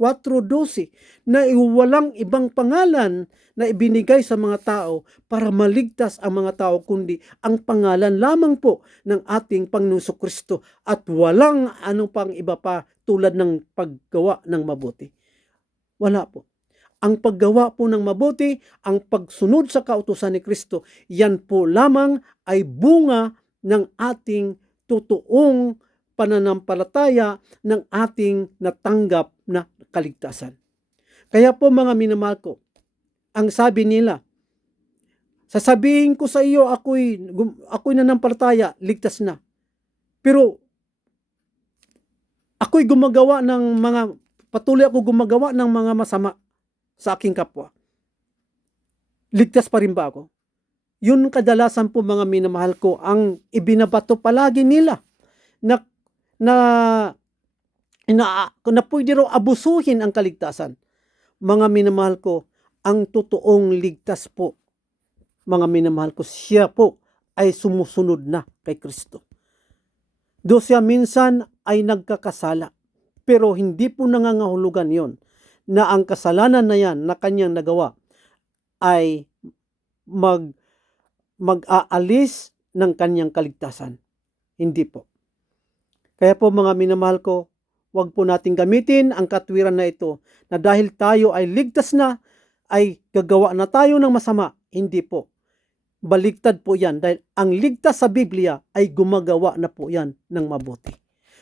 4:12 na walang ibang pangalan na ibinigay sa mga tao para maligtas ang mga tao kundi ang pangalan lamang po ng ating Panginoong Kristo at walang ano pang iba pa tulad ng paggawa ng mabuti. Wala po. Ang paggawa po ng mabuti, ang pagsunod sa kautusan ni Kristo, yan po lamang ay bunga ng ating totoong pananampalataya ng ating natanggap na kaligtasan. Kaya po mga minamahal ko, ang sabi nila, sasabihin ko sa iyo, ako'y nanampalataya, ligtas na. Pero patuloy ako gumagawa ng mga masama sa aking kapwa. Ligtas pa rin ba ako? Yun kadalasan po mga minamahal ko ang ibinabato palagi nila na pwede raw abusuhin ang kaligtasan. Mga minamahal ko, ang totoong ligtas po, mga minamahal ko, siya po ay sumusunod na kay Kristo. Do siya minsan ay nagkakasala, pero hindi po nangangahulugan yon na ang kasalanan na yan na kanyang nagawa ay mag-aalis ng kanyang kaligtasan. Hindi po. Kaya po mga minamahal ko, huwag po nating gamitin ang katwiran na ito na dahil tayo ay ligtas na, ay gagawa na tayo ng masama. Hindi po. Baligtad po yan dahil ang ligtas sa Biblia ay gumagawa na po yan ng mabuti.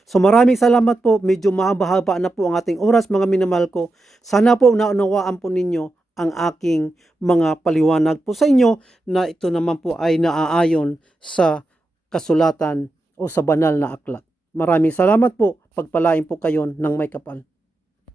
So maraming salamat po. Medyo mahaba-haba na po ang ating oras mga minamahal ko. Sana po naunawaan po ninyo ang aking mga paliwanag po sa inyo na ito naman po ay naaayon sa kasulatan o sa banal na aklat. Maraming salamat po. Pagpalain po kayo ng may kapal.